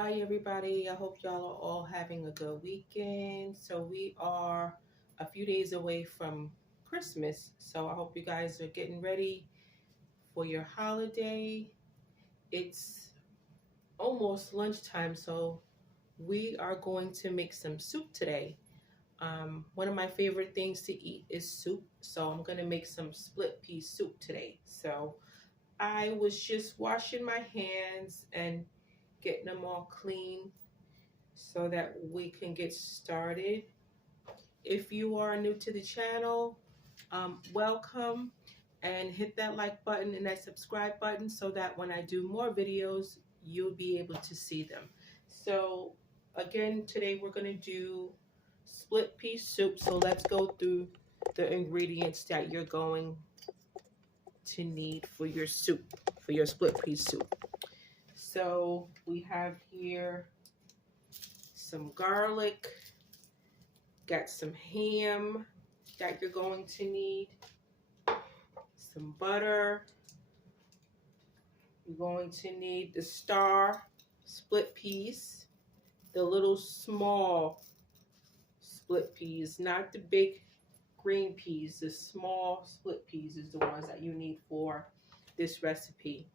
Hi, everybody. I hope y'all are all having a good weekend. So, we are a few days away from Christmas. So, I hope you guys are getting ready for your holiday. It's almost lunchtime, so we are going to make some soup today. One of my favorite things to eat is soup. So, I'm going to make some split pea soup today. So, I was just washing my hands and getting them all clean so that we can get started. If you are new to the channel, welcome, and hit that like button and that subscribe button so that when I do more videos, you'll be able to see them. So again, today we're going to do split pea soup. So let's go through the ingredients that you're going to need for your soup, for your split pea soup. So we have here some garlic, got some ham that you're going to need, some butter. You're going to need the star split peas, the little small split peas, not the big green peas. The small split peas is the ones that you need for this recipe.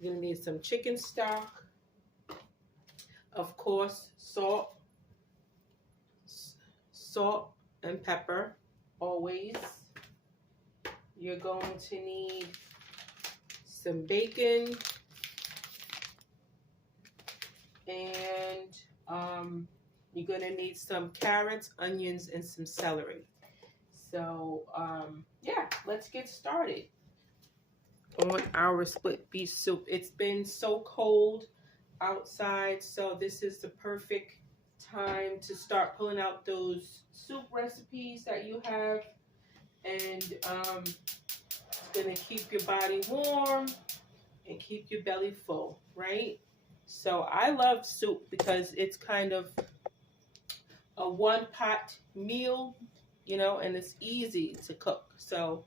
You're going to need some chicken stock, of course, salt and pepper, always. You're going to need some bacon, and you're going to need some carrots, onions, and some celery. So yeah, let's get started on our split pea soup. It's been so cold outside, so this is the perfect time to start pulling out those soup recipes that you have, and it's going to keep your body warm and keep your belly full, right? So I love soup because it's kind of a one pot meal, and it's easy to cook. So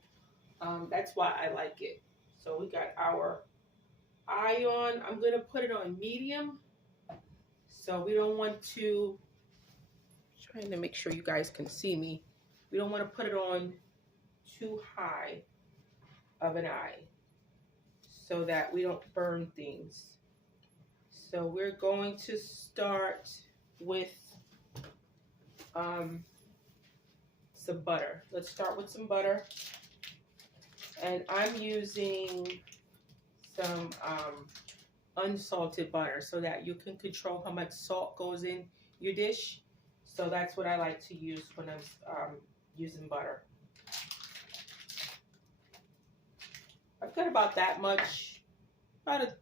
that's why I like it. So we got our eye on. I'm going to put it on medium. So we don't want to, trying to make sure you guys can see me. We don't want to put it on too high of an eye so that we don't burn things. So we're going to start with some butter. Let's start with some butter. And I'm using some unsalted butter so that you can control how much salt goes in your dish. So that's what I like to use when I'm using butter. I've got about that much, about a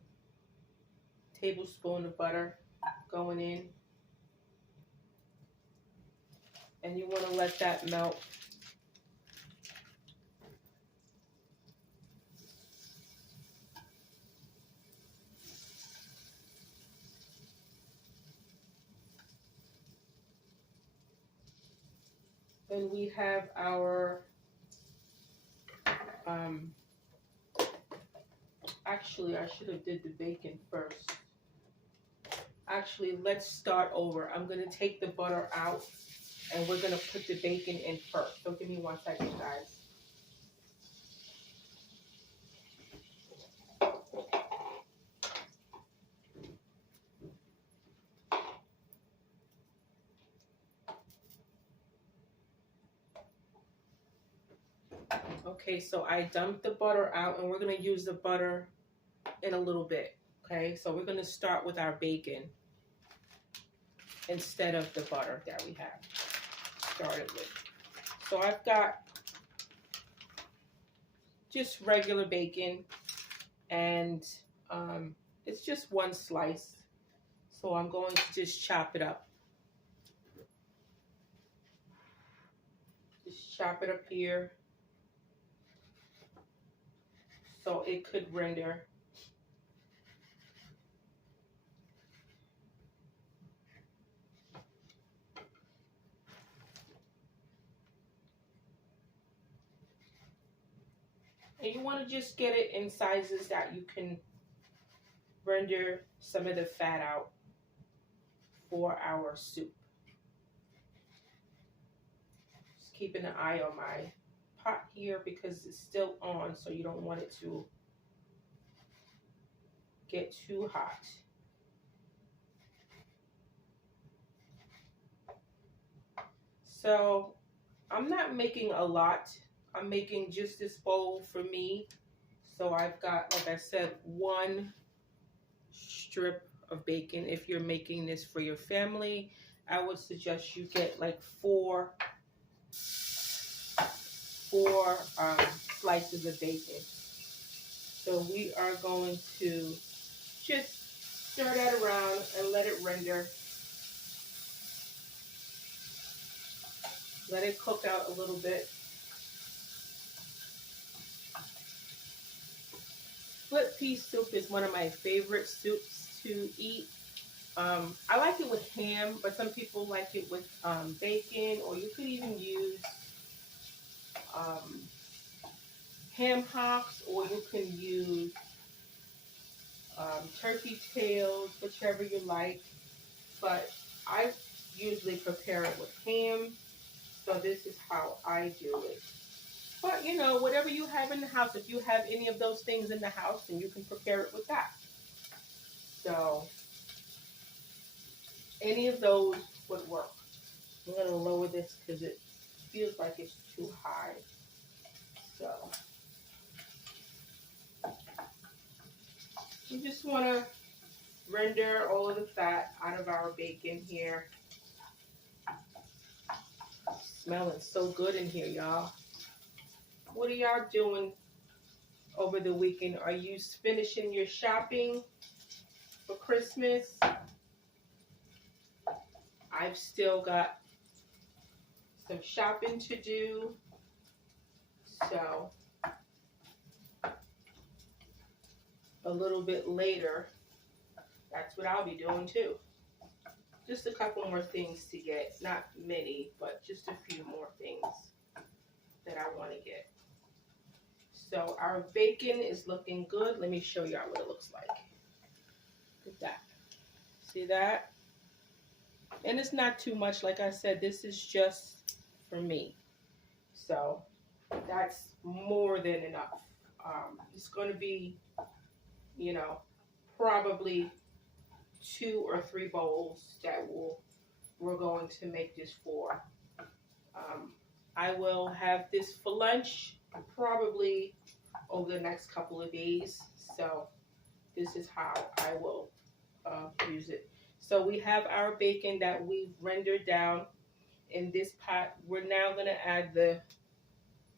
tablespoon of butter going in. And you want to let that melt. Then we have our, actually I should have did the bacon first. Actually, let's start over. I'm going to take the butter out and we're going to put the bacon in first. So give me 1 second, guys. Okay, so I dumped the butter out and we're going to use the butter in a little bit. Okay, so we're going to start with our bacon instead of the butter that we have started with. So I've got just regular bacon, and it's just one slice. So I'm going to just chop it up. Just chop it up here so it could render. And you want to just get it in sizes that you can render some of the fat out. for our soup. Just keeping an eye on my pot here because it's still on, so you don't want it to get too hot. So I'm not making a lot. I'm making just this bowl for me. So I've got, like I said, one strip of bacon. If you're making this for your family, I would suggest you get like four slices of bacon. So we are going to just stir that around and let it render. Let it cook out a little bit. Split pea soup is one of my favorite soups to eat. I like it with ham, but some people like it with bacon, or you could even use ham hocks, or you can use turkey tails, whichever you like. But I usually prepare it with ham, so this is how I do it. But you know, whatever you have in the house, if you have any of those things in the house, then you can prepare it with that. So any of those would work. I'm going to lower this because it feels like it's too high. So we just want to render all of the fat out of our bacon here. Smelling so good in here, y'all. What are y'all doing over the weekend? Are you finishing your shopping for Christmas? I've still got some shopping to do. So a little bit later, that's what I'll be doing too. Just a couple more things to get. Not many, but just a few more things that I want to get. So our bacon is looking good. Let me show y'all what it looks like. Look at that. See that? And it's not too much. Like I said, this is just for me. So that's more than enough. It's going to be, you know, probably 2 or 3 bowls that we're going to make this for. I will have this for lunch probably over the next couple of days. So this is how I will use it. So we have our bacon that we've rendered down in this pot. We're now going to add the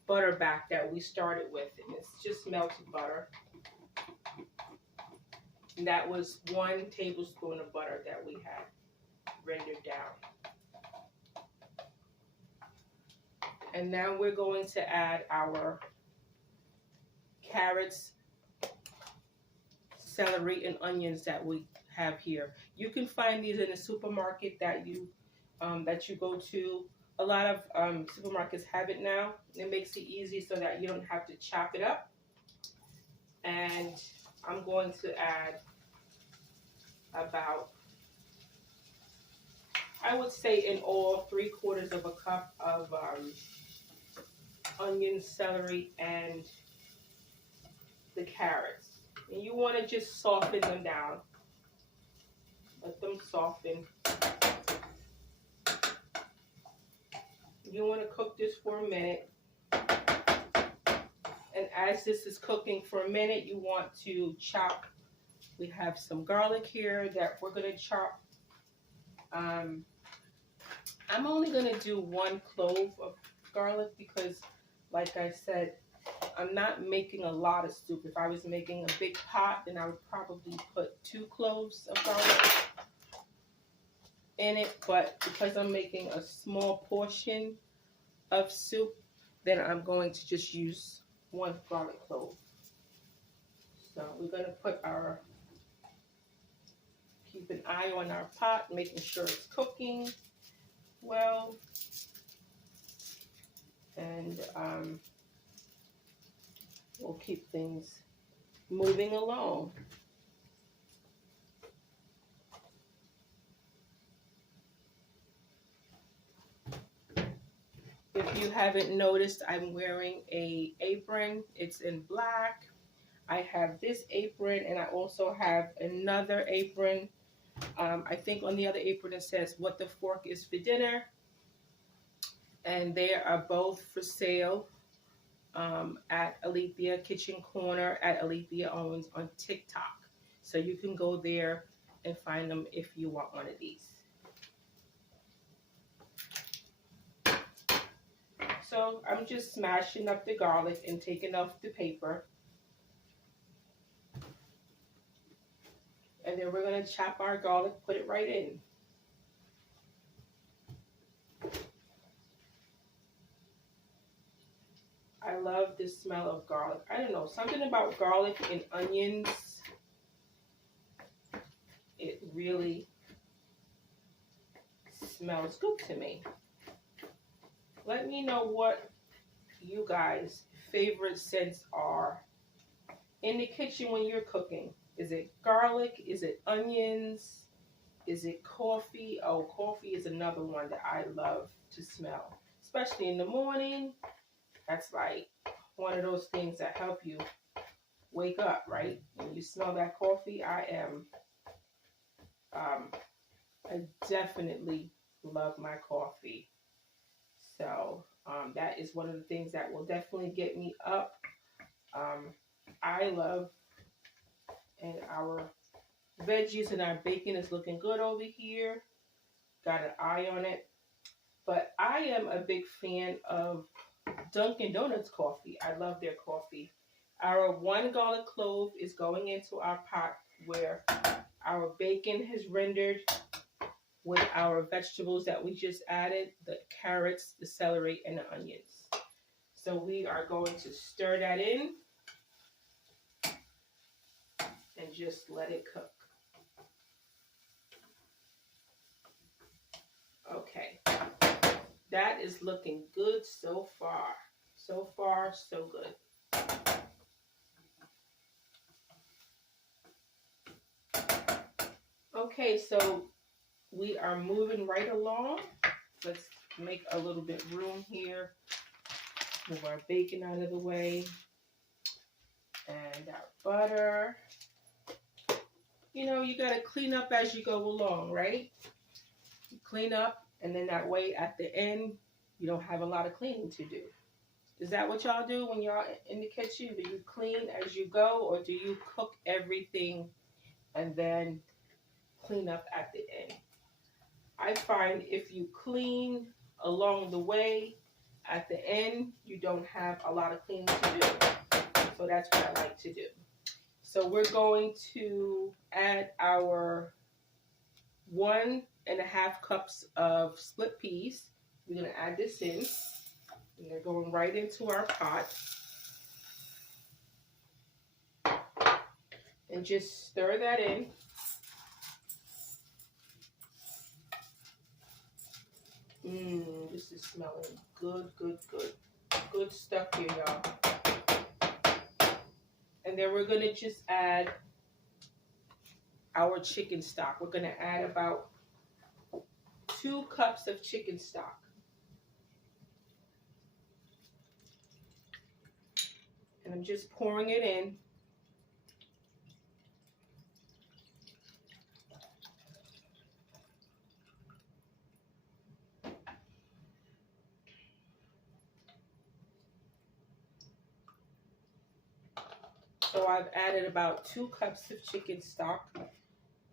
butter back that we started with, and it's just melted butter. And that was 1 tablespoon of butter that we had rendered down. And now we're going to add our carrots, celery, and onions that we have here. You can find these in a supermarket that you go to. A lot of supermarkets have it now. It makes it easy so that you don't have to chop it up. And I'm going to add about, I would say in all, 3/4 of a cup of onion, celery, and the carrots. And you want to just soften them down. Let them soften. You want to cook this for a minute. And as this is cooking for a minute, you want to chop. We have some garlic here that we're going to chop. I'm only going to do 1 clove of garlic because, like I said, I'm not making a lot of soup. If I was making a big pot, then I would probably put 2 cloves of garlic in it. But because I'm making a small portion of soup, then I'm going to just use 1 garlic clove. So we're going to put keep an eye on our pot, making sure it's cooking well. And we'll keep things moving along. If you haven't noticed, I'm wearing an apron. It's in black. I have this apron and I also have another apron. I think on the other apron it says what the fork is for dinner. And they are both for sale at Alethea Kitchen Corner at Alethea Owens on TikTok. So you can go there and find them if you want one of these. So I'm just smashing up the garlic and taking off the paper. And then we're going to chop our garlic, put it right in. I love the smell of garlic. I don't know, something about garlic and onions. It really smells good to me. Let me know what you guys' favorite scents are in the kitchen when you're cooking. Is it garlic? Is it onions? Is it coffee? Oh, coffee is another one that I love to smell, especially in the morning. That's like one of those things that help you wake up, right? When you smell that coffee, I definitely love my coffee. So that is one of the things that will definitely get me up. I love, and our veggies and our bacon is looking good over here. Got an eye on it. But I am a big fan of Dunkin' Donuts coffee. I love their coffee. Our 1 garlic clove is going into our pot where our bacon has rendered with our vegetables that we just added, the carrots, the celery, and the onions. So we are going to stir that in and just let it cook. Okay, that is looking good so far. So far, so good. Okay, so we are moving right along. Let's make a little bit room here. Move our bacon out of the way. And our butter. You know, you got to clean up as you go along, right? You clean up, and then that way at the end, you don't have a lot of cleaning to do. Is that what y'all do when y'all in the kitchen? Do you clean as you go, or do you cook everything and then clean up at the end? I find if you clean along the way, at the end, you don't have a lot of cleaning to do. So that's what I like to do. So we're going to add our 1.5 cups of split peas. We're going to add this in. And they're going right into our pot. And just stir that in. This is smelling good, good, good. Good stuff here, y'all. And then we're going to just add our chicken stock. We're going to add about 2 cups of chicken stock. And I'm just pouring it in. So I've added about 2 cups of chicken stock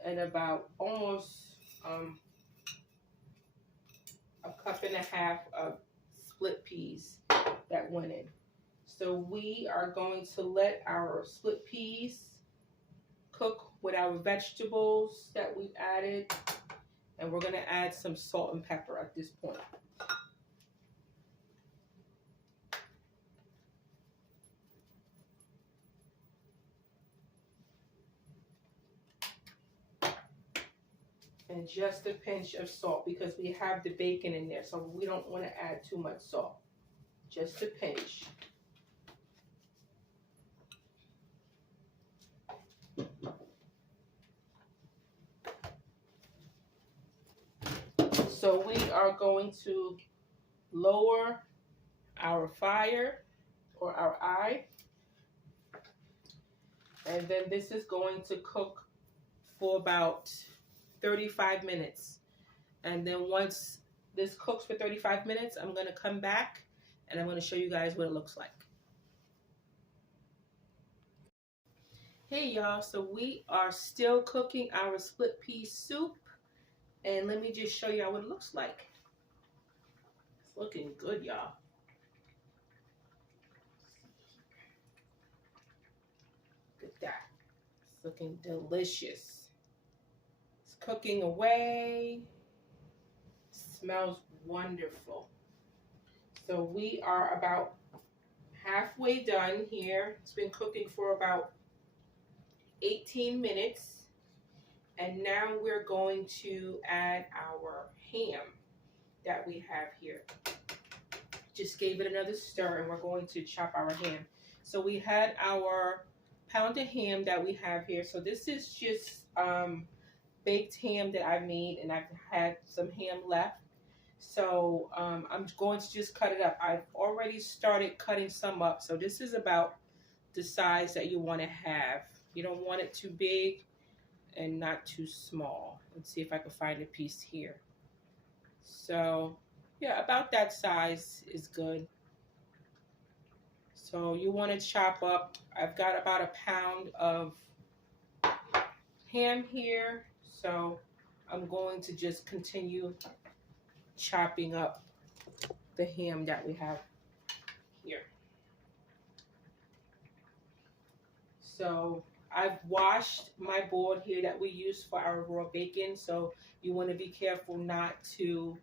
and about almost 1.5 cups of split peas that went in. So we are going to let our split peas cook with our vegetables that we've added. And we're going to add some salt and pepper at this point. And just a pinch of salt because we have the bacon in there. So we don't want to add too much salt. Just a pinch. So we are going to lower our fire or our eye. And then this is going to cook for about 35 minutes. And then once this cooks for 35 minutes, I'm going to come back and I'm going to show you guys what it looks like. Hey y'all, so we are still cooking our split pea soup. And let me just show y'all what it looks like. It's looking good, y'all. Look at that. It's looking delicious. It's cooking away. Smells wonderful. So we are about halfway done here. It's been cooking for about 18 minutes. And now we're going to add our ham that we have here. Just gave it another stir and we're going to chop our ham. So we had our pounded ham that we have here. So this is just baked ham that I made, and I've had some ham left. So I'm going to just cut it up. I've already started cutting some up. So this is about the size that you want to have. You don't want it too big and not too small. Let's see if I can find a piece here. So yeah, about that size is good. So you want to chop up. I've got about a pound of ham here. So I'm going to just continue chopping up the ham that we have here. So I've washed my board here that we use for our raw bacon. So you want to be careful not to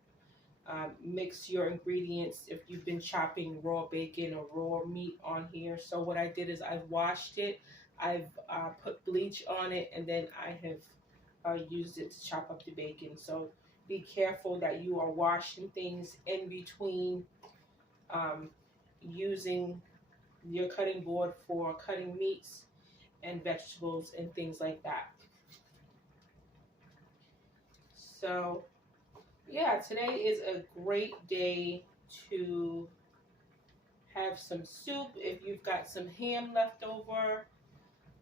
mix your ingredients if you've been chopping raw bacon or raw meat on here. So what I did is I've washed it, I've put bleach on it, and then I have used it to chop up the bacon. So be careful that you are washing things in between using your cutting board for cutting meats and vegetables and things like that. So yeah, today is a great day to have some soup. If you've got some ham left over,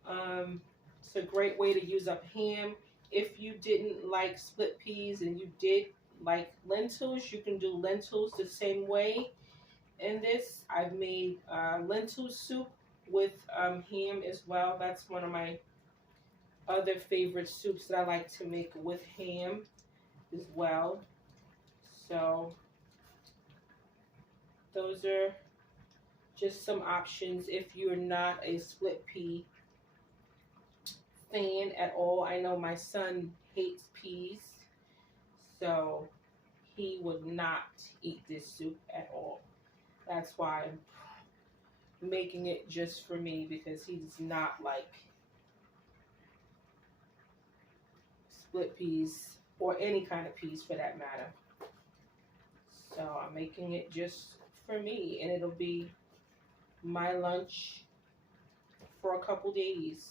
it's a great way to use up ham. If you didn't like split peas and you did like lentils, you can do lentils the same way. In this, I've made lentil soup with ham as well. That's one of my other favorite soups that I like to make with ham as well. So those are just some options if you're not a split pea fan at all. I know my son hates peas, so he would not eat this soup at all. That's why I'm making it just for me, because he does not like split peas or any kind of peas for that matter. So I'm making it just for me, and it'll be my lunch for a couple days.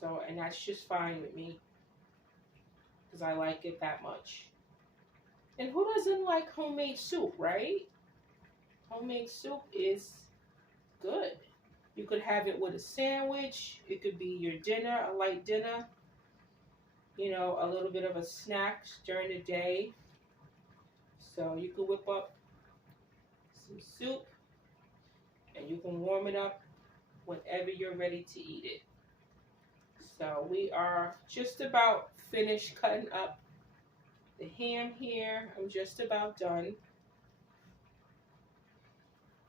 So, and that's just fine with me, because I like it that much. And who doesn't like homemade soup, right? Homemade soup is good. You could have it with a sandwich. It could be your dinner, a light dinner. You know, a little bit of a snack during the day. So you can whip up some soup and you can warm it up whenever you're ready to eat it. So we are just about finished cutting up the ham here. I'm just about done.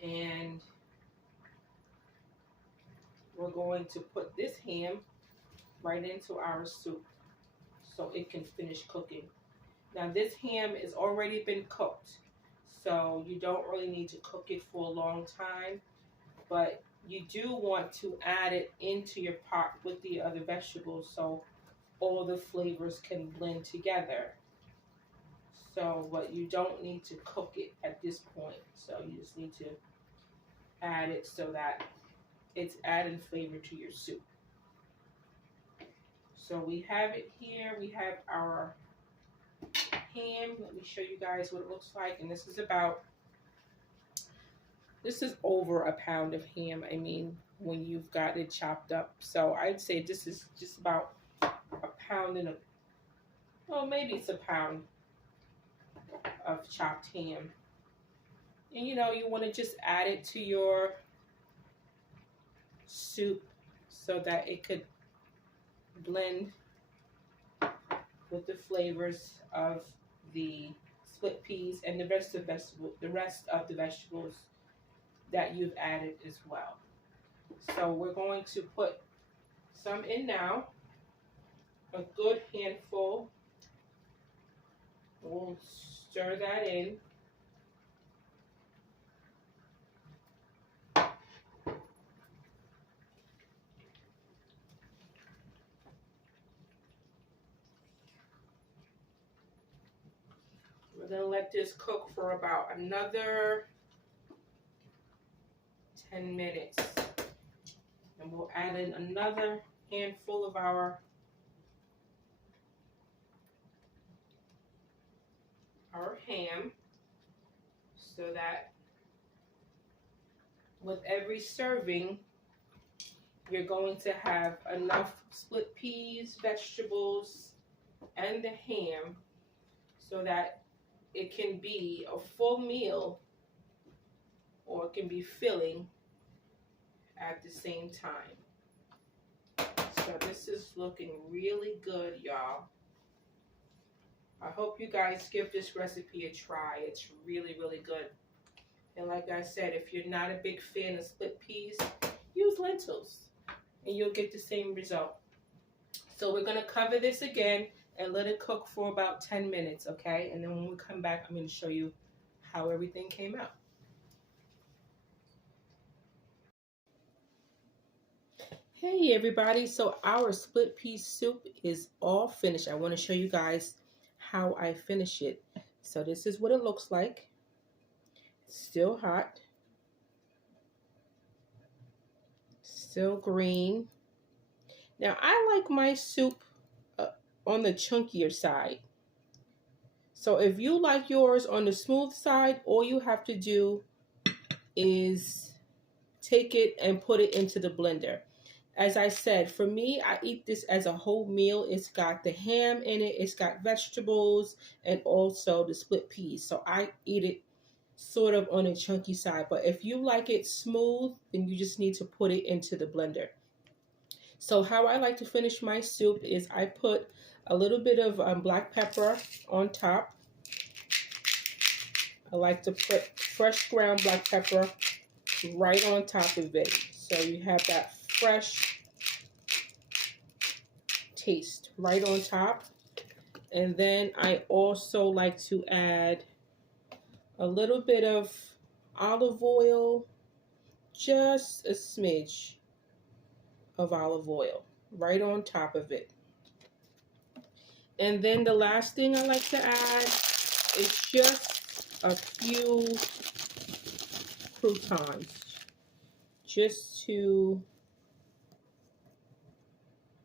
And we're going to put this ham right into our soup so it can finish cooking. Now this ham has already been cooked, so you don't really need to cook it for a long time, but you do want to add it into your pot with the other vegetables so all the flavors can blend together. So, but you don't need to cook it at this point. So you just need to add it so that it's adding flavor to your soup. So we have it here. We have our ham. Let me show you guys what it looks like. And this is about This is over a pound of ham. I mean, when you've got it chopped up. So I'd say this is just about a pound and a, well, maybe it's a pound of chopped ham. And you know, you want to just add it to your soup so that it could blend with the flavors of the split peas and the rest of the vegetables that you've added as well. So we're going to put some in now, a good handful. We'll stir that in. We're going to let this cook for about another 10 minutes. And we'll add in another handful of our ham, so that with every serving you're going to have enough split peas, vegetables, and the ham so that it can be a full meal, or it can be filling at the same time. So this is looking really good, y'all. I hope you guys give this recipe a try. It's really, really good. And like I said, if you're not a big fan of split peas, use lentils and you'll get the same result. So we're going to cover this again and let it cook for about 10 minutes, okay? And then when we come back, I'm going to show you how everything came out. Hey everybody, so our split pea soup is all finished. I want to show you guys how I finish it. So this is what it looks like. It's still hot. Still green. Now I like my soup on the chunkier side. So if you like yours on the smooth side, all you have to do is take it and put it into the blender. As I said, for me, I eat this as a whole meal. It's got the ham in it, it's got vegetables, and also the split peas. So I eat it sort of on a chunky side. But if you like it smooth, then you just need to put it into the blender. So how I like to finish my soup is I put a little bit of black pepper on top. I like to put fresh ground black pepper right on top of it. So you have that fresh taste right on top. And then I also like to add a little bit of olive oil, just a smidge of olive oil right on top of it. And then the last thing I like to add is just a few croutons, just to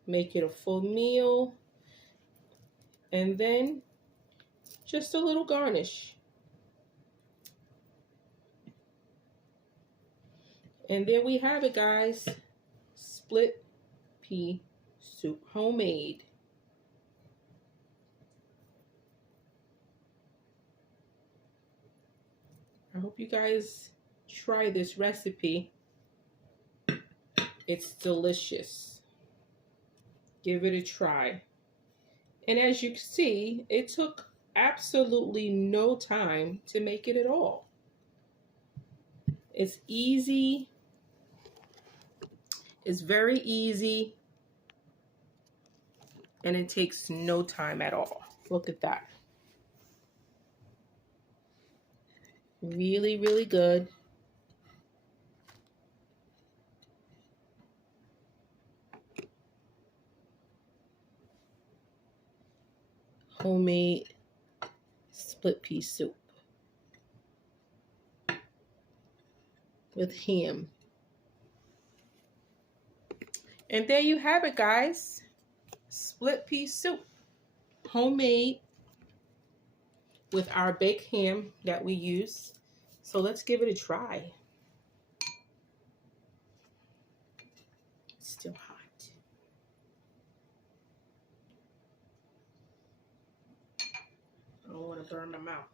make it a full meal. And then just a little garnish. And there we have it, guys. Split pea soup, homemade. I hope you guys try this recipe. It's delicious. Give it a try. And as you can see, it took absolutely no time to make it at all. It's easy. It's very easy. And it takes no time at all. Look at that. Really, really good. Homemade split pea soup with ham. And there you have it, guys. Split pea soup, homemade, with our baked ham that we use. So let's give it a try. gonna burn my mouth.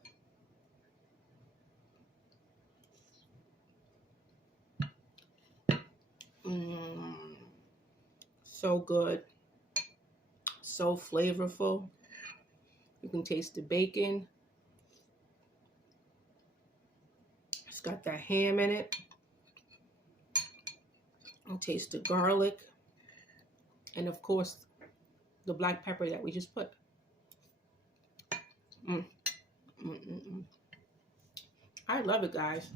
So good. So flavorful. You can taste the bacon. It's got that ham in it. You taste the garlic. And of course, the black pepper that we just put. I love it, guys.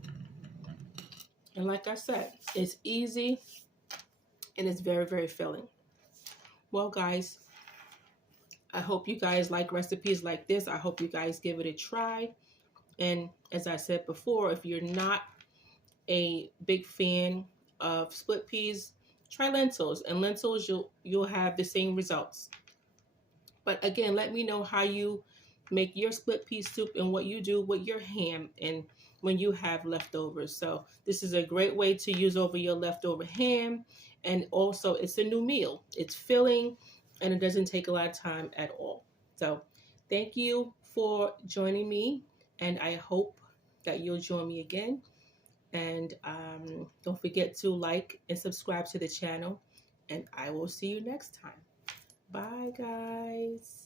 And like I said, it's easy and it's very, very filling. Well, guys, I hope you guys like recipes like this. I hope you guys give it a try. And as I said before, if you're not a big fan of split peas, try lentils. And lentils, you'll have the same results. But again, let me know how you make your split pea soup and what you do with your ham and when you have leftovers. So this is a great way to use over your leftover ham. And also it's a new meal. It's filling and it doesn't take a lot of time at all. So thank you for joining me. And I hope that you'll join me again. And don't forget to like and subscribe to the channel. And I will see you next time. Bye, guys.